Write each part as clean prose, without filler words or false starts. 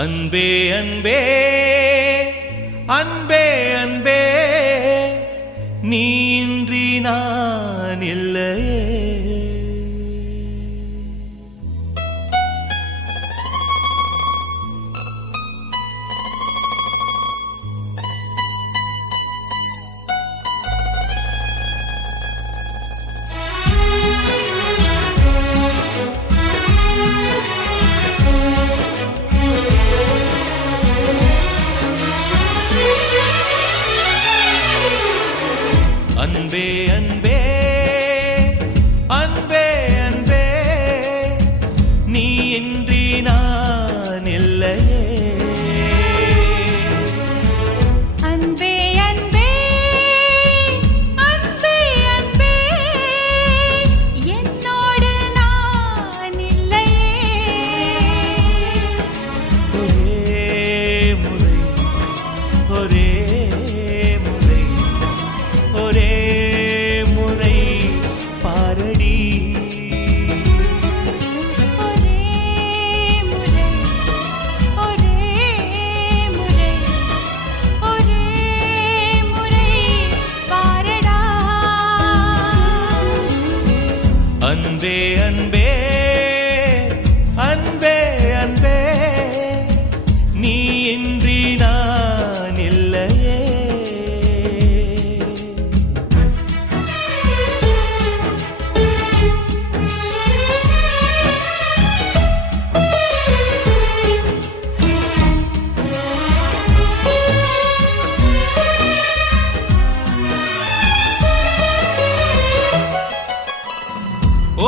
அன்பே அன்பே அன்பே அன்பே நீ இன்றி நான் இல்லையே. அன்பே அன்பே அன்பே அன்பே நீ இன்றி நான் இல்லையே. அன்பே அன்பே அன்பே அன்பே என்னோடு நான் இல்லையே. ஒரே முறை ஒரே ஒரே முறை பாரடி. ஒரே முறை ஒரே முறை ஒரே முறை பாரடா. அன்பே அன்பே அன்பே அன்பே நீ இன்றி நான் இல்லையே.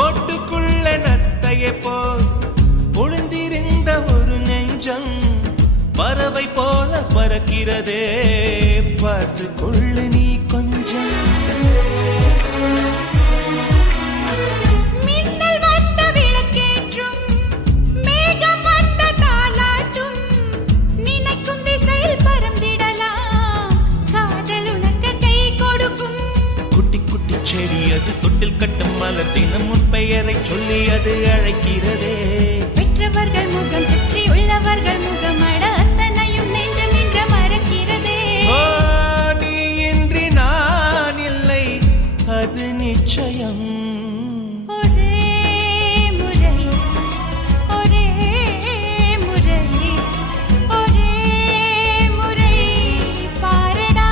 ஓட்டுக்குள்ள நத்தையை போல் ஒளிந்திருந்த ஒரு நெஞ்சம் பறவை போல பறக்கிறதே, பார்த்து கொள்ளு நீ கொஞ்சம். மின்னல் வந்த விளக்கேற்றும் மேகம் வந்த தாலாட்டும் நினைக்கும் திசையில் பறந்திடலாம், காதல் உனக்கு கை கொடுக்கும். குட்டி குட்டி செடி அது தொட்டில் கட்டும் மலர் தினம் உன் பெயரை சொல்லி அது அழைக்கிறதே. பெற்றவர்கள் முகம் சுற்றி உள்ளவர்கள் முகம் அட அத்தனையும் நெஞ்சம் நின்ற மறக்கிறதே. ஓ, நீ இன்றி நான் இல்லை அது நிச்சயம். ஒரே முறை ஒரே முறை ஒரே முறை பாரடா.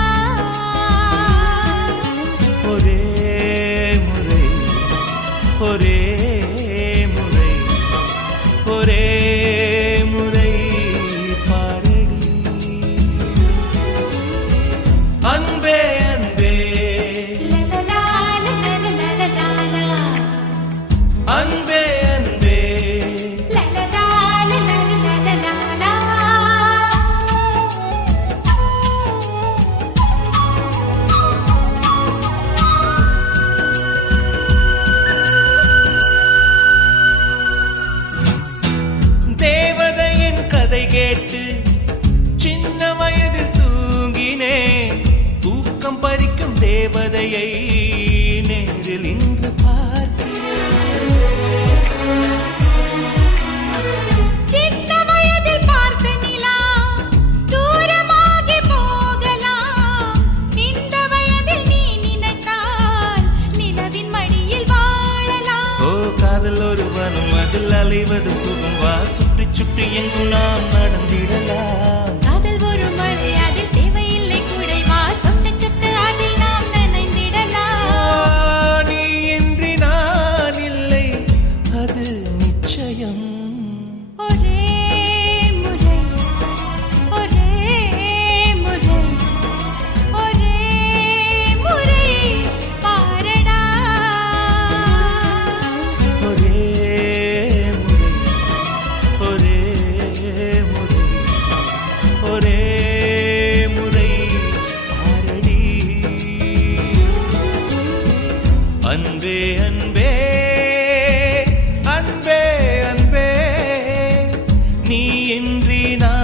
ஒரே முறை ஒரே முறை ஒரே முறை பாரடி. அன்பே அன்பே லலலா லலலா அன்பே அன்பே லலலா லலலா. தேவதையின் கதை கேட்டு சின்ன வயதில் தூங்கினேன். தூக்கம் பறிக்கும் தேவதையை நேரில் இன்று பார்க்கிறேன். சின்ன வயதில் பார்த்த நிலா தூரமாகி போகலாம், இந்த வயதில் நீ நினைத்தால் நிலவின் மடியில் வாழலாம். ஓ, காதல் ஒரு வனம் அதில் அலைவது சுகம், வா சுற்றி சுற்றி எங்கும் நாம் நடந்திடலாம். காதல் ஒரு மழை அதில் தேவையில்லை குடை, வா சொட்ட சொட்ட அதில் நாம் ஓ, நனைந்திடலாம். நீ இன்றி நான் இல்லை அது நிச்சயம். ஒரே முறை ஒரே முறை ஒரே முறை பாரடா. ஒரே முறை ஒரே முறை ஒரே முறை பாரடி. அன்பே அன்பே அன்பே அன்பே நீ இன்றி நான்